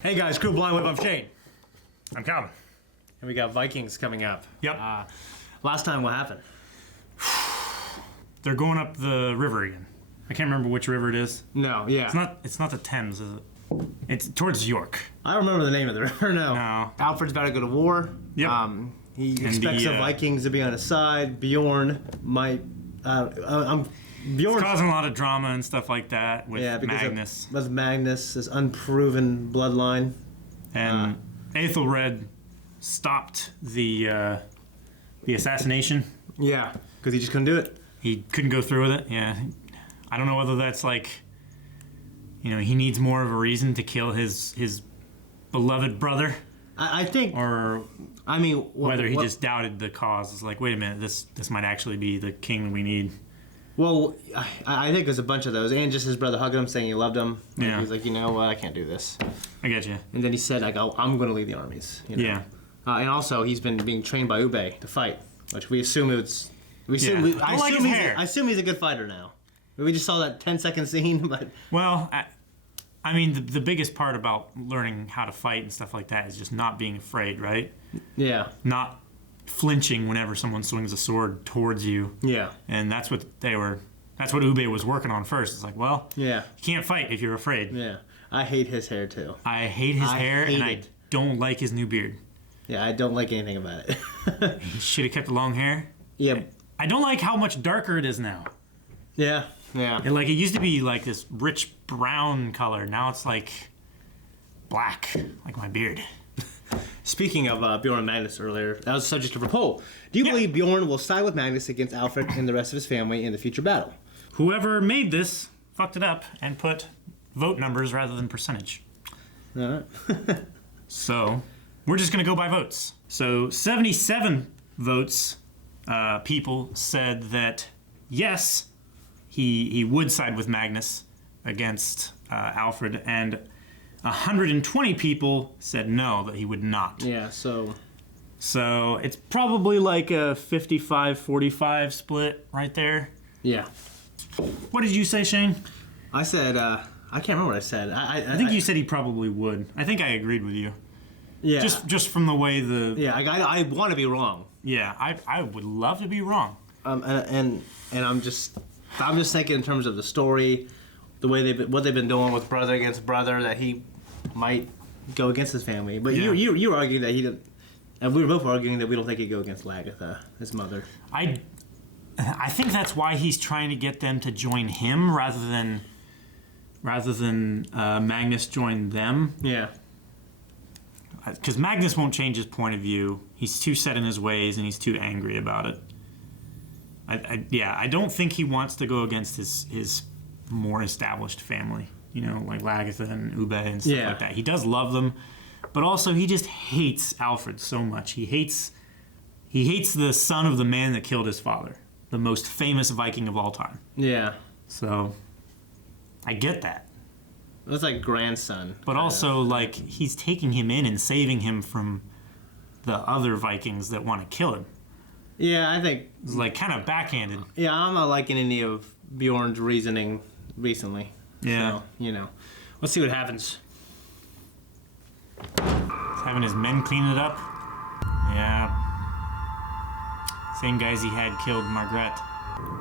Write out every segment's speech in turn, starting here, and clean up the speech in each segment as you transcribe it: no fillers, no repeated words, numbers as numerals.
Hey guys, Crew Blind Whip, I'm Shane. I'm Calvin. And we got Vikings coming up. Yep. Last time, what happened? They're going up the river again. I can't remember which river it is. No, yeah. It's not the Thames, is it? It's towards York. I don't remember the name of the river, no. No. Alfred's about to go to war. Yep. He expects the Vikings to be on his side. Bjorn might... It's causing a lot of drama and stuff like that with Magnus. Because Magnus, this unproven bloodline. And Aethelred stopped the assassination. Yeah, because he just couldn't do it. He couldn't go through with it, yeah. I don't know whether that's like, you know, he needs more of a reason to kill his beloved brother. I think... Or... I mean... whether he just doubted the cause. It's like, wait a minute, this might actually be the king we need. Well, I think there's a bunch of those, and just his brother hugging him, saying he loved him. Like, yeah. He's like, you know what, I can't do this. I get you. And then he said, like, oh, I'm going to lead the armies. You know? Yeah. And also, he's been being trained by Ube to fight, which we assume it's... I assume he's a good fighter now. We just saw that 10-second scene, but... Well, I mean, the biggest part about learning how to fight and stuff like that is just not being afraid, right? Yeah. Not flinching whenever someone swings a sword towards you. Yeah. And that's what Ube was working on first. It's like, well, yeah, you can't fight if you're afraid. Yeah. I hate his hair too. I hate his hair and I don't like his new beard. Yeah, I don't like anything about it. He should have kept the long hair. Yeah. I don't like how much darker it is now. Yeah. Yeah. It used to be like this rich brown color. Now it's like black, like my beard. Speaking of Bjorn and Magnus earlier, that was the subject of a poll. Do you believe Bjorn will side with Magnus against Alfred and the rest of his family in the future battle? Whoever made this fucked it up and put vote numbers rather than percentage. All right. So we're just going to go by votes. So 77 votes, people said that yes, he would side with Magnus against Alfred, and 120 people said no, that he would not. Yeah, so it's probably like a 55-45 split right there. Yeah. What did you say, Shane? I said, I can't remember what I said. I think you said he probably would. I think I agreed with you. Yeah. Just from the way the... Yeah, I want to be wrong. Yeah, I would love to be wrong. And I'm just thinking in terms of the story, the way what they've been doing with brother against brother, that he might go against his family. But yeah. you were arguing that he didn't, and we were both arguing that we don't think he'd go against Lagatha, his mother. I think that's why he's trying to get them to join him rather than Magnus join them. Yeah. Because Magnus won't change his point of view. He's too set in his ways and he's too angry about it. I don't think he wants to go against his more established family, you know, like Lagatha and Ube and stuff like that. He does love them, but also he just hates Alfred so much. He hates the son of the man that killed his father, the most famous Viking of all time. Yeah. So I get that. That's like grandson. But also, like, he's taking him in and saving him from the other Vikings that want to kill him. Yeah, I think... It's like kind of backhanded. Yeah, I'm not liking any of Bjorn's reasoning recently. Yeah. So, you know. Let's see what happens. He's having his men clean it up. Yeah. Same guys he had killed Marietta.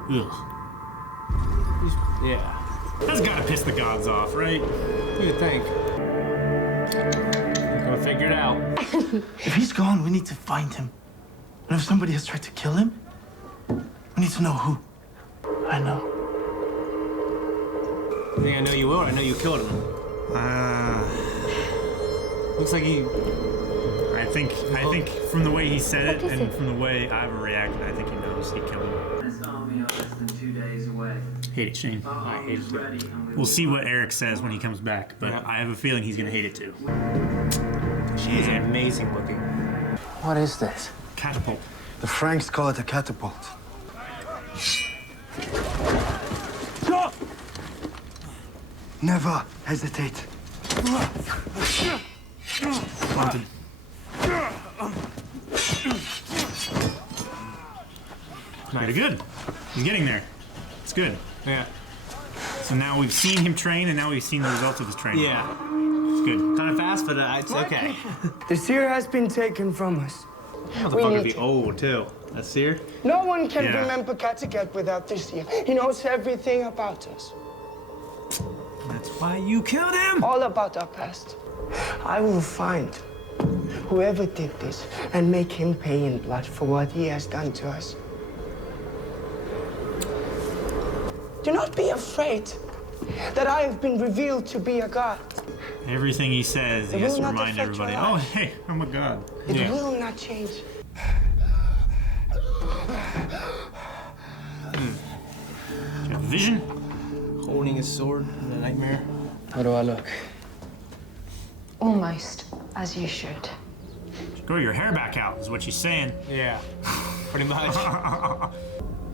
Ugh. Yeah. That's gotta piss the gods off, right? You'd think. I'm gonna figure it out. If he's gone, we need to find him. And if somebody has tried to kill him, we need to know who. I know. I think I know you will, or I know you killed him. Looks like he... I think from the way he said it and from the way Ivar reacted, I think he knows he killed him. This army are less than 2 days away. Hate it, Shane. I hate it too. We'll see what Eric says when he comes back, but I have a feeling he's gonna hate it too. She is amazing looking. What is this? Catapult. The Franks call it a catapult. Never hesitate. Planted. Pretty good. He's getting there. It's good. Yeah. So now we've seen him train, and now we've seen the results of his training. Yeah. good. Kind of fast, but it's okay. The sear has been taken from us. Motherfucker be old too. That sear? No one can Yeah. remember Kattegat without the seer. He knows everything about us. That's why you killed him. All about our past. I will find whoever did this and make him pay in blood for what he has done to us. Do not be afraid that I have been revealed to be a god. Everything he says, he It has will to not remind affect your everybody. Oh, life. hey, I'm a god. It Yeah. will not change. Do You have vision? Holding his sword in a nightmare. How do I look? Almost as you should. Grow your hair back out, is what she's saying. Yeah, pretty much.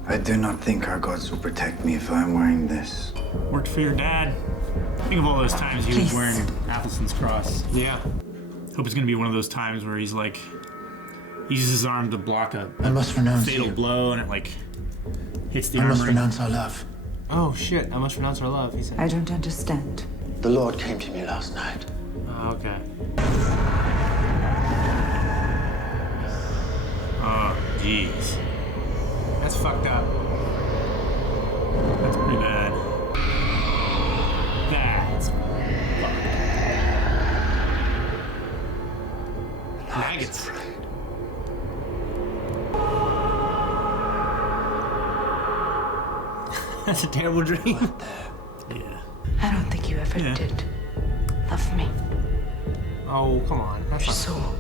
I do not think our gods will protect me if I'm wearing this. Worked for your dad. Think of all those times he was wearing Athelson's cross. Yeah. Hope it's gonna be one of those times where he's like, he uses his arm to block a I must renounce fatal you. blow and it like hits the I must armory. renounce our love. Oh shit! I must renounce our love. He said. I don't understand. The Lord came to me last night. Oh, okay. Oh, jeez. That's fucked up. That's pretty bad. That's fucked. Maggots. That's a terrible dream. Yeah. I don't think you ever Yeah. did love me. Oh, come on. That's not So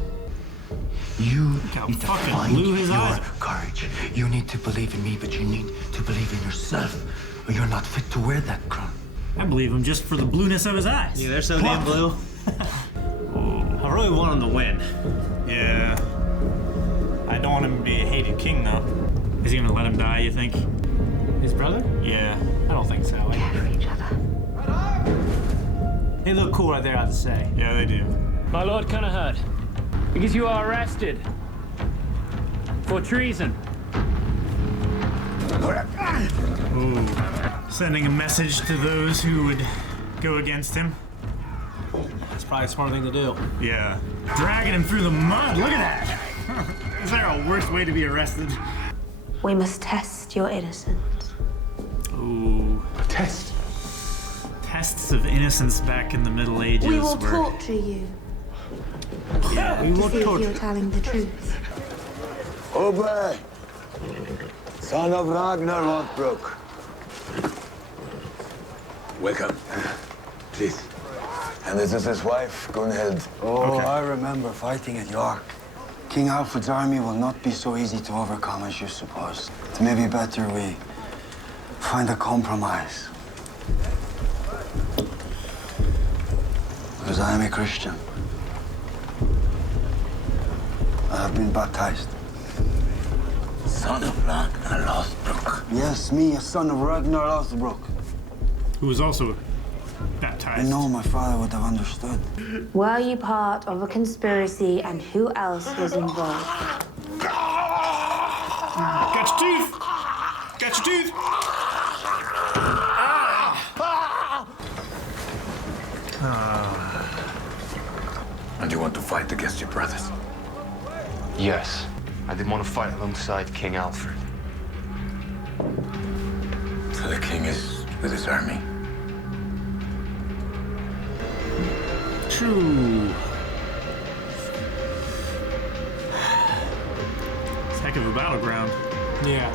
You how need to fucking find blue his your eyes. courage. You need to believe in me, but you need to believe in yourself, or you're not fit to wear that crown. I believe him just for the blueness of his eyes. Yeah, they're so damn blue. I really want him to win. Yeah. I don't want him to be a hated king, though. Is he gonna let him die, you think? His brother? Yeah. I don't think so. care for each other. They look cool right there, I have to say. Yeah, they do. My lord Cunningham, because you are arrested for treason. Ooh. Sending a message to those who would go against him. That's probably a smart thing to do. Yeah. Dragging him through the mud. Look at that. Is there a worse way to be arrested? We must test your innocence. Ooh. Test. Tests of innocence back in the Middle Ages. We will were- torture you Yeah. We to will see if torture. you're telling the truth. Ober, son of Ragnar Lothbrok. Welcome. Please. And this is his wife, Gunhild. Oh, Okay. I remember fighting at York. King Alfred's army will not be so easy to overcome as you suppose. It may be better we find a compromise. Because I am a Christian. I have been baptized. Son of Ragnar Lothbrok. Yes, me, a son of Ragnar Lothbrok. Who was also I baptized. know my father would have understood. Were you part of a conspiracy, and who else was involved? Got your tooth! Got your tooth! And you want to fight against your brothers? Yes. I didn't want to fight alongside King Alfred. So the king is with his army. True. It's a heck of a battleground. Yeah.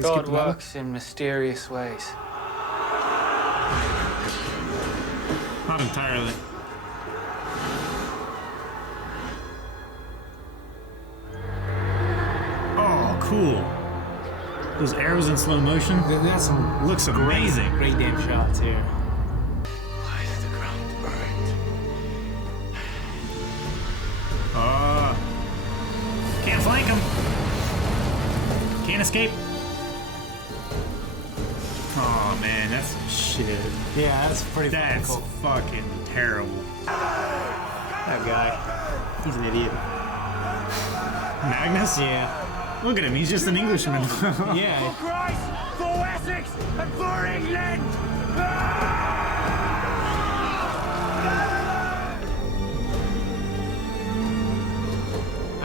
God works in mysterious ways. Not entirely. Oh, cool. Those arrows in slow motion. That's some Looks amazing. great damn shots here. Why is the ground burned? Can't flank him. Can't escape. Oh man, that's some shit. Yeah, that's pretty fucking That's cool. fucking terrible. That guy. He's an idiot. Magnus? Yeah. Look at him, he's just an Englishman. Yeah. Christ, for Wessex, and for England!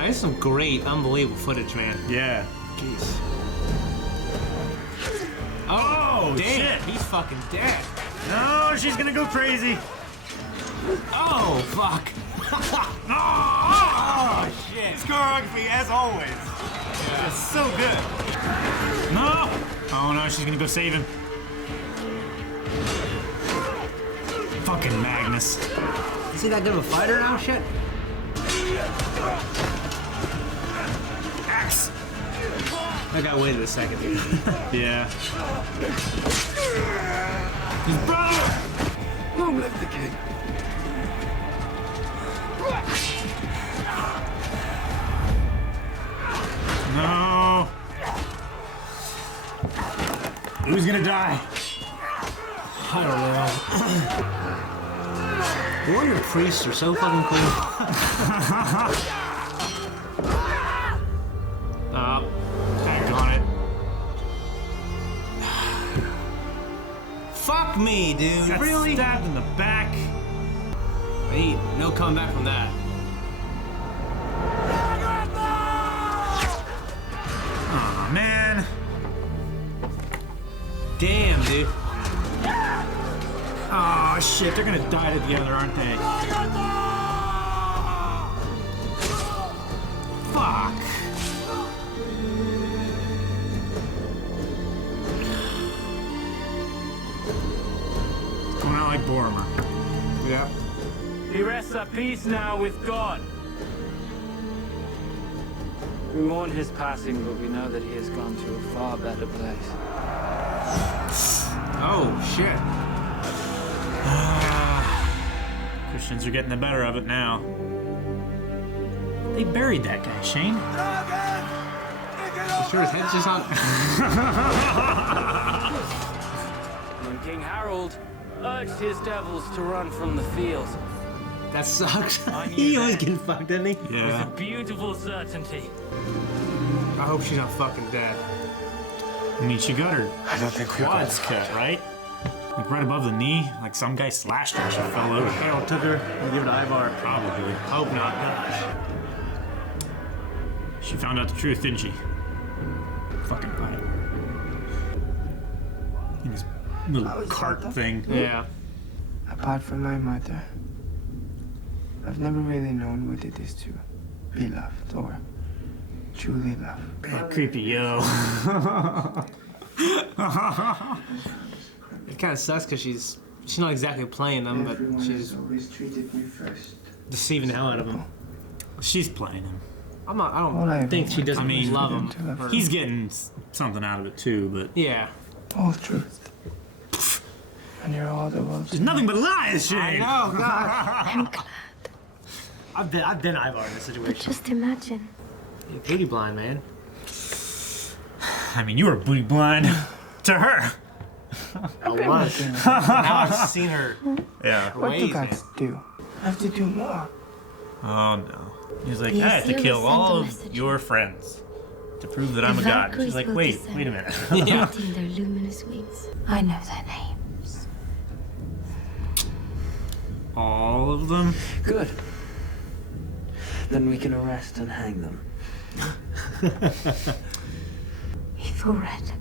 That's some great, unbelievable footage, man. Yeah. Jeez. Oh, damn. Shit. He's fucking dead. No, she's gonna go crazy. Oh, fuck. Oh, shit. Choreography, as always. Yeah. It's so good. No. Oh, no, she's gonna go save him. Fucking Magnus. Is he that good of a fighter now? Shit. Axe. That guy waited a second. Yeah. His brother! Long live the king. No. Who's gonna die? I don't know. Warrior priests are so fucking cool. Tag on it. Fuck me, dude. Got Really? stabbed in the back. Hey, no coming back from that. Aw, man. Damn, dude. Oh shit, they're gonna die together, aren't they? Fuck. It's going out like Boromir. Yeah. He rests at peace now with God. We mourn his passing, but we know that he has gone to a far better place. Oh, shit. Christians are getting the better of it now. They buried that guy, Shane. You sure his head's just on? When King Harold urged his devils to run from the field, That sucks. He always getting fucked, doesn't he? with Yeah. a beautiful certainty. I hope she's not fucking dead. I mean, she got her I don't think we're quads cut, right? Like right above the knee. Like some guy slashed her. She fell over. Harold took her and gave it to Ivar. Probably. Hope not. Gosh. She found out the truth, didn't she? Fucking pipe. In this little cart thing. Yeah. Apart from my mother, I've never really known what it is to be loved or truly loved. Oh, creepy, yo. It kind of sucks because she's not exactly playing them, but she's always treated me first. deceiving the hell out of him. She's playing him. I All I don't think she doesn't I mean, love him. He's getting something out of it too, but Yeah. All truth. And you're all the world. there's nothing but lies, Shane. I know, God. I'm glad. I've been Ivar in this But situation. just imagine. You're beauty blind, man. I mean, you were booty blind to her. I was. Now I've seen her Yeah. What do ways, man. gods do? I have to do more. Oh no. He's like, The I have to seer kill will send all a of message. your friends to prove that I'm a god. Valkyries She's like, will wait descend, a minute. Yeah. Lifting their luminous wings. I know their names. All of them? Good. Then we can arrest and hang them. Evil Red.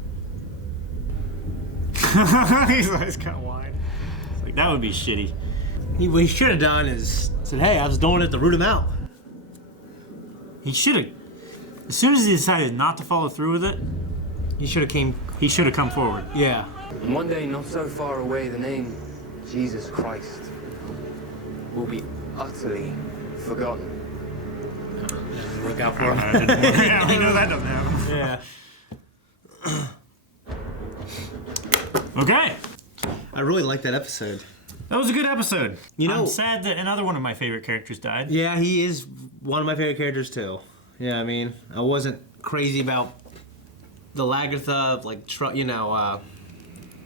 His eyes got wide. It's like, that would be shitty. What he should have done is said, "Hey, I was doing it to root him out." He should have, as soon as he decided not to follow through with it, He should have came. he should have come forward. Yeah. And one day, not so far away, the name Jesus Christ will be utterly forgotten. Look out for him. Yeah, we know that doesn't happen. Yeah. Okay. I really liked that episode. That was a good episode. You know- I'm sad that another one of my favorite characters died. Yeah, he is one of my favorite characters too. Yeah, I mean, I wasn't crazy about the Lagertha, like,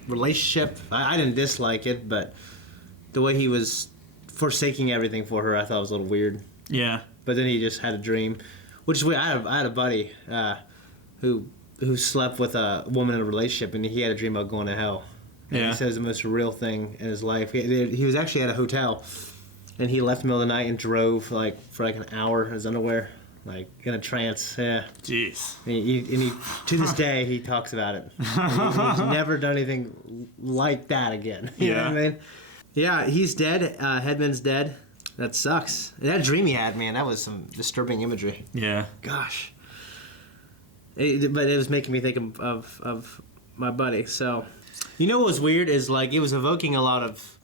relationship. I didn't dislike it, but the way he was forsaking everything for her, I thought was a little weird. Yeah. But then he just had a dream, which is weird. I had a buddy who slept with a woman in a relationship, and he had a dream about going to hell. And Yeah. he says the most surreal thing in his life. He was actually at a hotel, and he left in the middle of the night and drove for like an hour in his underwear, like in a trance. Yeah. Jeez. And he to this day he talks about it. He's never done anything like that again. You know what I mean? Yeah, he's dead. Headman's dead. That sucks. That dream he had, man, that was some disturbing imagery. Yeah. Gosh. But it was making me think of my buddy. So, you know what was weird is like it was evoking a lot of.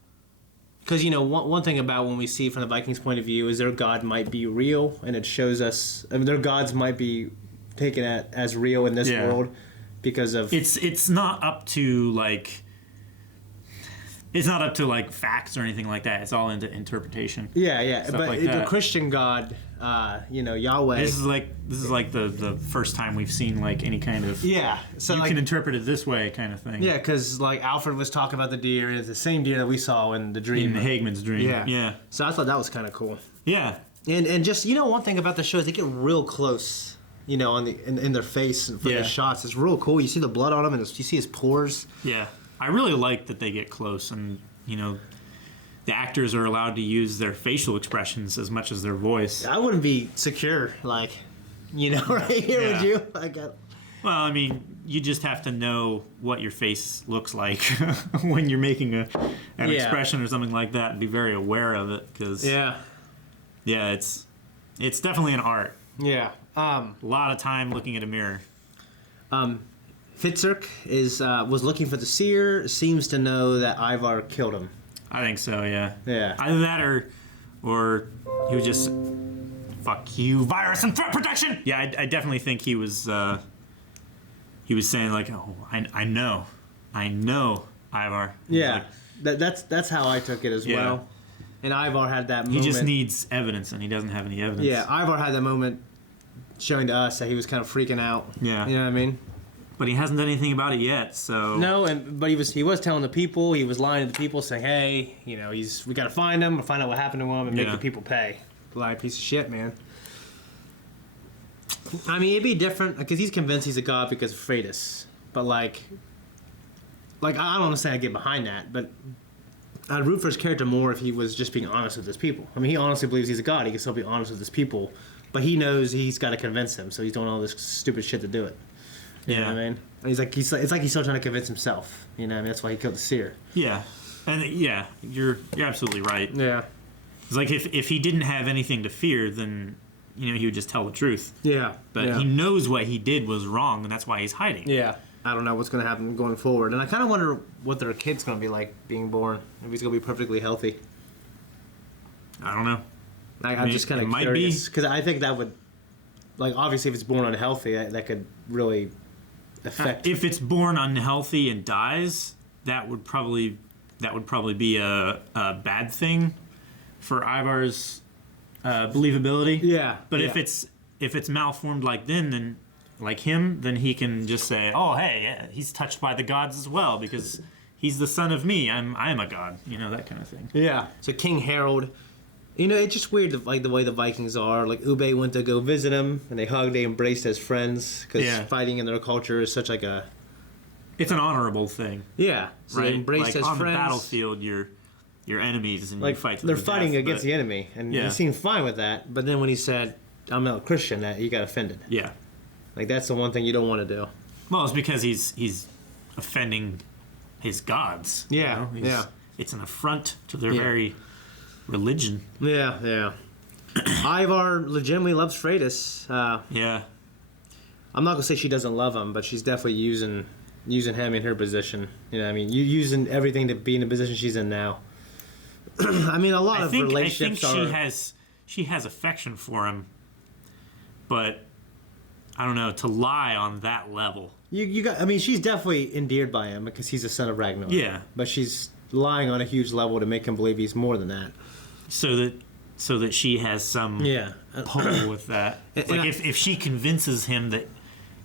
Because, you know, one thing about when we see from the Vikings' point of view is their god might be real, and it shows us... I mean, their gods might be taken as real in this world because of... It's not up to, like... It's not up to, like, facts or anything like that. It's all into interpretation. Yeah. But like the Christian god, you know, Yahweh... This is like the first time we've seen, like, any kind of... Yeah. So you like, can interpret it this way kind of thing. Yeah, because, like, Alfred was talking about the deer, and it's the same deer that we saw in the dream. In Hagman's dream. Yeah. So I thought that was kind of cool. Yeah. And just, you know, one thing about the show is they get real close, you know, on in their face for the shots. It's real cool. You see the blood on him, and you see his pores. Yeah. I really like that they get close, and, you know, the actors are allowed to use their facial expressions as much as their voice. I wouldn't be secure, like, you know, right here, would you? Well, I mean, you just have to know what your face looks like when you're making an expression or something like that, and be very aware of it, because it's definitely an art. Yeah. A lot of time looking at a mirror. Fitzurk was looking for the seer. Seems to know that Ivar killed him. I think so. Yeah. Yeah. Either that, or he was just fuck you, virus and threat protection. Yeah, I definitely think he was saying like, oh, I know, Ivar. Yeah. That's how I took it as well. And Ivar had that moment. He just needs evidence, and he doesn't have any evidence. Yeah, Ivar had that moment showing to us that he was kind of freaking out. Yeah. You know what I mean? But he hasn't done anything about it yet, so... No, but he was telling the people, he was lying to the people, saying, hey, you know, we got to find him, find out what happened to him, and make the people pay. Lying piece of shit, man. I mean, it'd be different, because he's convinced he's a god because of Freydis. But, like, I don't want to say I get behind that, but I'd root for his character more if he was just being honest with his people. I mean, he honestly believes he's a god, he can still be honest with his people, but he knows he's got to convince them, so he's doing all this stupid shit to do it. You know what I mean? And it's like he's still trying to convince himself. You know what I mean? That's why he killed the seer. Yeah. And yeah, you're absolutely right. Yeah. It's like if he didn't have anything to fear, then, you know, he would just tell the truth. Yeah. But he knows what he did was wrong, and that's why he's hiding. Yeah. I don't know what's going to happen going forward. And I kind of wonder what their kid's going to be like being born. If he's going to be perfectly healthy. I don't know. I'm just kind of curious. Because I think that would, like, obviously if it's born unhealthy, that could really... affect. If it's born unhealthy and dies, that would probably be a bad thing for Ivar's believability. Yeah. But if it's malformed like then then he can just say, oh hey, yeah, he's touched by the gods as well because he's the son of me. I'm a god. You know, that kind of thing. Yeah. So King Harold. You know, it's just weird, like, the way the Vikings are. Like, Ube went to go visit him, and they hugged, they embraced as friends, because fighting in their culture is such, like, a... It's an honorable thing. Yeah. So right? they embraced like, as on friends. The battlefield, you're enemies, and like, you fight to they're the fighting death, against the enemy, and he seemed fine with that, but then when he said, I'm not a Christian, he got offended. Yeah. Like, that's the one thing you don't want to do. Well, it's because he's offending his gods. Yeah, you know? It's an affront to their very religion. Yeah. Ivar legitimately loves Freydis. Yeah. I'm not gonna say she doesn't love him, but she's definitely using him in her position. You know what I mean? Using everything to be in the position she's in now. I mean, a lot of relationships she has affection for him, but I don't know, to lie on that level. I mean, she's definitely endeared by him because he's a son of Ragnar. Yeah. But she's lying on a huge level to make him believe he's more than that. So that she has some pull with that. Like if she convinces him that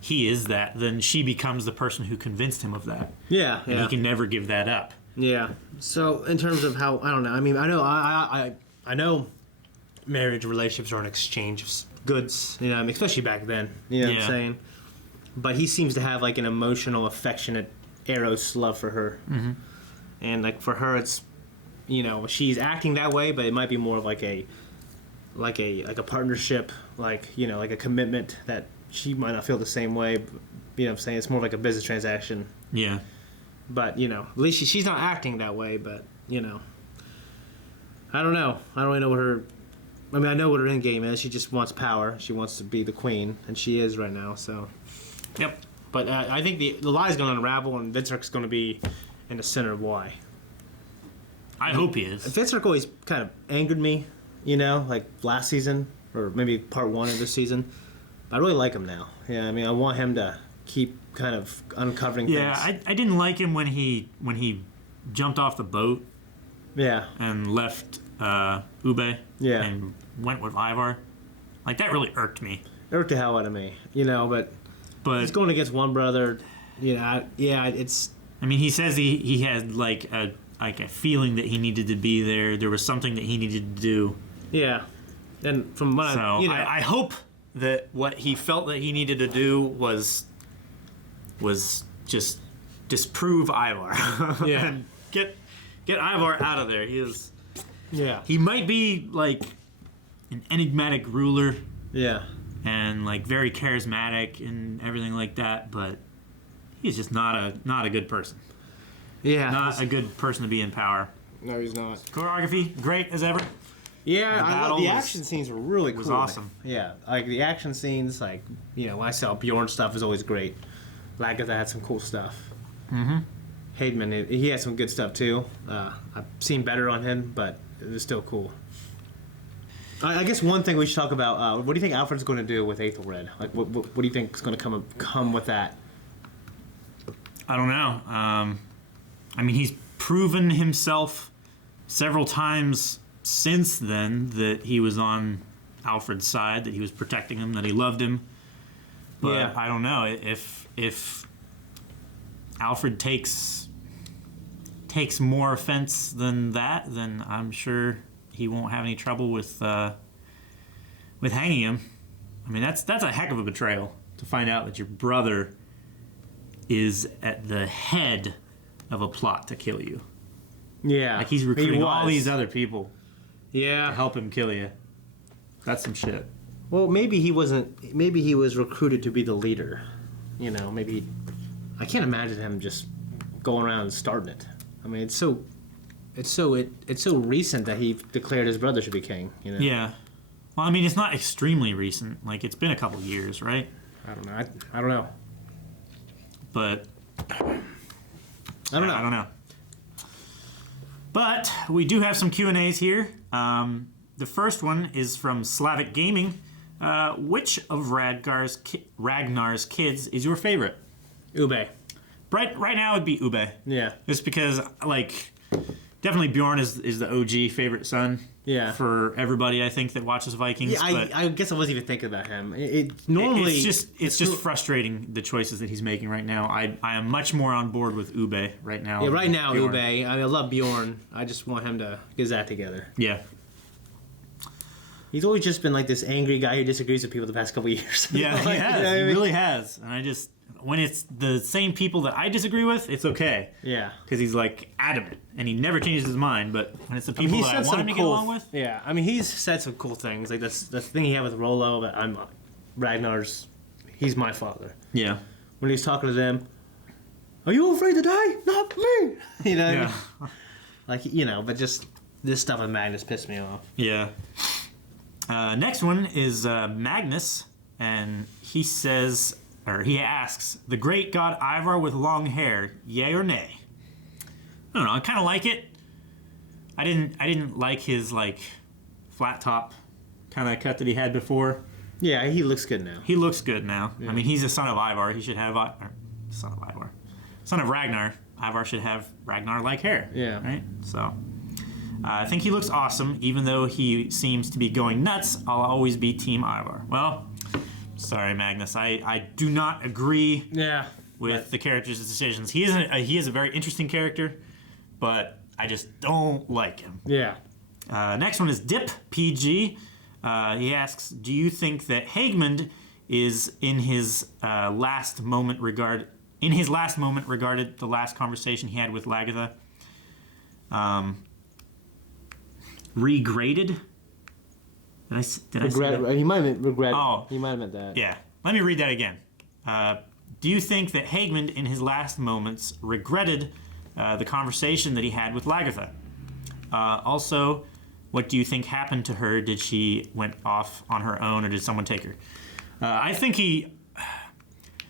he is that, then she becomes the person who convinced him of that. Yeah. And he can never give that up. Yeah. So in terms of how, I don't know. I mean, I know marriage relationships are an exchange of goods, you know, especially back then. You know what I'm saying? But he seems to have like an emotional, affectionate Eros love for her. Mm-hmm. And like for her, it's, you know, she's acting that way, but it might be more of like like a partnership, like like a commitment that she might not feel the same way. But, what I'm saying, it's more like a business transaction. Yeah. But at least she's not acting that way. But I don't know. I don't really know what her. I mean, I know what her end game is. She just wants power. She wants to be the queen, and she is right now. So. Yep. But I think the lie is going to unravel, and Vincent's going to be in the center of why. I hope he is. Vincent always kind of angered me, like last season, or maybe part 1 of this season. I really like him now. Yeah, I mean, I want him to keep kind of uncovering things. Yeah, I didn't like him when he jumped off the boat. Yeah. And left Ube. Yeah. And went with Ivar. Like, that really irked me. Irked the hell out of me, but he's going against one brother. It's. I mean, he says he had like a feeling that he needed to be there. There was something that he needed to do. Yeah, and from what I hope that what he felt that he needed to do was just disprove Ivar. Yeah, and get Ivar out of there. He might be like an enigmatic ruler. Yeah. And like very charismatic and everything like that, but he's just not a good person. Yeah. Not a good person to be in power. No, he's not. Choreography, great as ever. Yeah, the action scenes were really cool. Was awesome. Yeah, like the action scenes, like when I saw Bjorn stuff is always great. Lagatha had some cool stuff. Mm-hmm. Haidman, he had some good stuff too. I've seen better on him, but it was still cool. I guess one thing we should talk about. What do you think Alfred's going to do with Aethelred? Like, what do you think is going to come with that? I don't know. I mean, he's proven himself several times since then that he was on Alfred's side, that he was protecting him, that he loved him. But yeah. I don't know if Alfred takes more offense than that, then I'm sure he won't have any trouble with hanging him. I mean, that's a heck of a betrayal to find out that your brother is at the head of a plot to kill you. Yeah, like he's recruiting all these other people. Yeah, to help him kill you. That's some shit. Well, maybe he wasn't. Maybe he was recruited to be the leader. Maybe. I can't imagine him just going around and starting it. I mean, it's so recent that he declared his brother should be king. Yeah. Well, I mean, it's not extremely recent. Like, it's been a couple years, right? I don't know. I don't know. But I don't know. But we do have some Q&As here. The first one is from Slavic Gaming. Which of Ragnar's kids is your favorite? Ube. Right now it'd be Ube. Yeah. Just because, like, definitely Bjorn is the OG favorite son. Yeah. For everybody, I think, that watches Vikings. Yeah, I guess I wasn't even thinking about him. Normally it's just frustrating the choices that he's making right now. I am much more on board with Ube right now. Yeah, right now Bjorn. Ube. I mean, I love Bjorn. I just want him to get his act together. Yeah. He's always just been like this angry guy who disagrees with people the past couple of years. Yeah, he has. He really has. And when it's the same people that I disagree with, it's okay. Yeah. Because he's like adamant and he never changes his mind. But when it's the people that I want him to get along with. Yeah, I mean, he's said some cool things. Like the thing he had with Rollo, that he's my father. Yeah. When he's talking to them, are you afraid to die? Not me. Yeah. Like, but just this stuff with Magnus pissed me off. Yeah. Next one is Magnus, and he asks, the great god Ivar with long hair, yay or nay? I don't know, I kind of like it. I didn't like his, like, flat top kind of cut that he had before. Yeah, he looks good now. He looks good now. Yeah. I mean, he's a son of Ivar. He should have... son of Ragnar. Ivar should have Ragnar-like hair. Yeah. Right? So... I think he looks awesome, even though he seems to be going nuts. I'll always be Team Ivar. Well, sorry, Magnus. I do not agree with the character's decisions. He is a very interesting character, but I just don't like him. Yeah. Next one is Dip PG. He asks, do you think that Haegmund is in his last moment regarded the last conversation he had with Lagatha? Regraded? Did I say Regret. that? He might have meant regret. Oh. He might have meant that. Yeah. Let me read that again. Do you think that Haegmund, in his last moments, regretted the conversation that he had with Lagertha? Also, what do you think happened to her? Did she went off on her own, or did someone take her? I think he...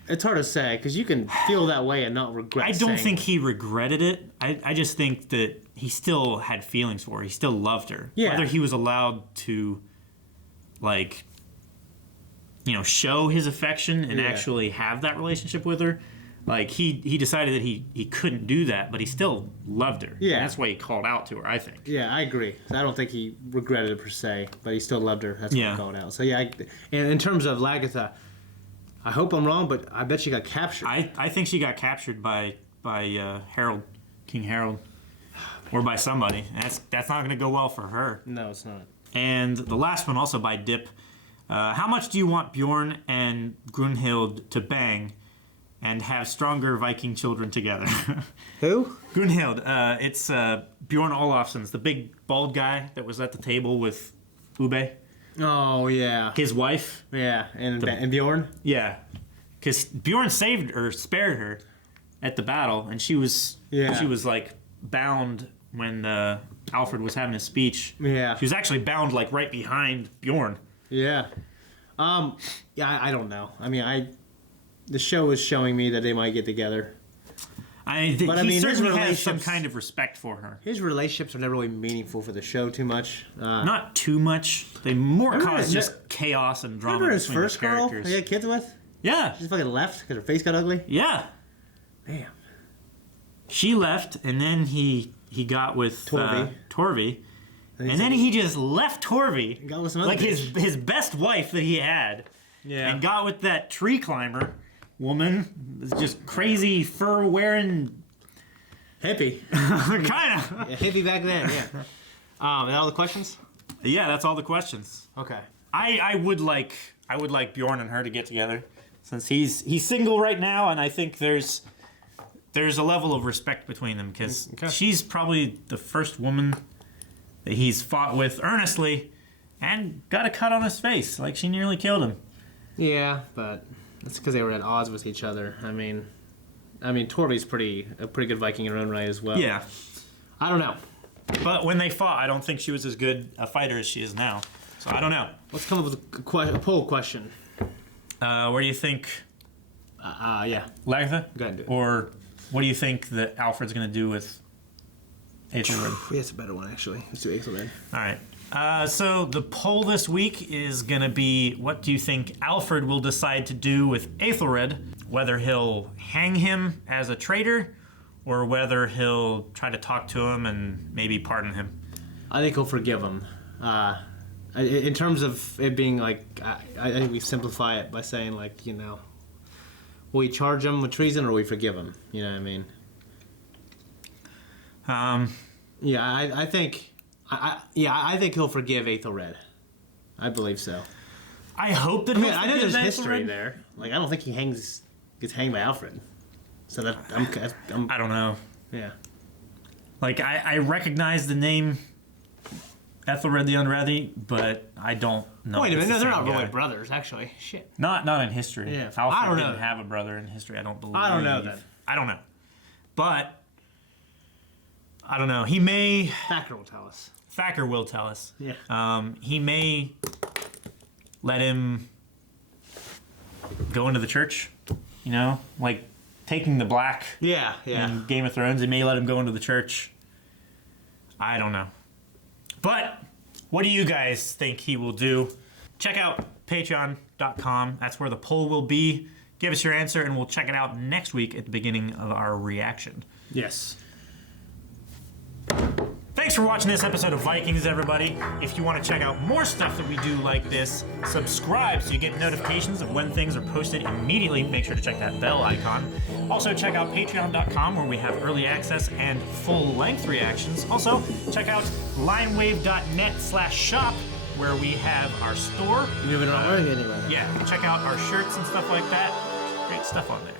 It's hard to say, because you can feel that way and not regret I don't saying think he regretted it. I just think that he still had feelings for her. He still loved her. Yeah. Whether he was allowed to, like, you know, show his affection and actually have that relationship with her, like, he decided that he couldn't do that, but he still loved her. Yeah. And that's why he called out to her, I think. Yeah, I agree. I don't think he regretted it per se, but he still loved her. That's why he called out. So, yeah, and in terms of Lagertha, I hope I'm wrong, but I bet she got captured. I think she got captured by Harold, King Harold, or by somebody. That's not going to go well for her. No, it's not. And the last one, also by Dip. How much do you want Bjorn and Grunhild to bang and have stronger Viking children together? Who? Grunhild. It's Bjorn Olafsson's, the big bald guy that was at the table with Ube. Oh, yeah. His wife. Yeah, and Bjorn? Yeah. Because Bjorn spared her at the battle, and she was like bound when Alfred was having his speech. Yeah. She was actually bound like right behind Bjorn. Yeah. I don't know. I mean, the show is showing me that they might get together. He certainly has some kind of respect for her. His relationships are never really meaningful for the show too much. Not too much. They more cause just chaos and drama. Remember his between first the girl characters. he had kids with? Yeah. She just fucking left because her face got ugly? Yeah. Damn. She left, and then he got with Torvi. And then he just left Torvi, got with some other like his best wife that he had, and got with that tree climber woman, just crazy fur wearing hippie, kind of hippie back then. Yeah. Is that all the questions? Yeah, that's all the questions. Okay. I would like Bjorn and her to get together, since he's single right now, and I think there's a level of respect between them, because she's probably the first woman that he's fought with earnestly and got a cut on his face. Like, she nearly killed him. Yeah, but that's because they were at odds with each other. I mean, Torvi's a pretty good Viking in her own right as well. Yeah. I don't know. But when they fought, I don't think she was as good a fighter as she is now. So I don't know. Let's come up with a poll question. Where do you think... yeah. Lagertha? Go ahead and do it. Or what do you think that Alfred's going to do with Aethelred? Yeah, it's a better one, actually. Let's do Aethelred. All right. So the poll this week is going to be, what do you think Alfred will decide to do with Aethelred? Whether he'll hang him as a traitor, or whether he'll try to talk to him and maybe pardon him. I think he'll forgive him. In terms of it being like, I think we simplify it by saying, like, you know, will we charge him with treason or will we forgive him? You know what I mean? Yeah, I think he'll forgive Aethelred. I believe so. I hope that. I know there's history there. Like, I don't think he gets hanged by Alfred. So that I don't know. Yeah. Like, I recognize the name Ethelred the Unready, but I don't know. Wait a minute, no, they're not really brothers, actually. Shit. Not in history. Yeah. Alfred didn't have a brother in history, I don't believe. I don't know then. I don't know. But I don't know. He may. Thacker will tell us. Thacker will tell us. Yeah. He may let him go into the church. You know, like taking the black. Yeah. In Game of Thrones, he may let him go into the church. I don't know. But what do you guys think he will do? Check out patreon.com. That's where the poll will be. Give us your answer, and we'll check it out next week at the beginning of our reaction. Yes. Thanks for watching this episode of Vikings, everybody. If you want to check out more stuff that we do like this, subscribe so you get notifications of when things are posted immediately. Make sure to check that bell icon. Also, check out patreon.com, where we have early access and full-length reactions. Also, check out linewave.net/shop, where we have our store. You're not wearing any right now. Yeah, check out our shirts and stuff like that. Great stuff on there.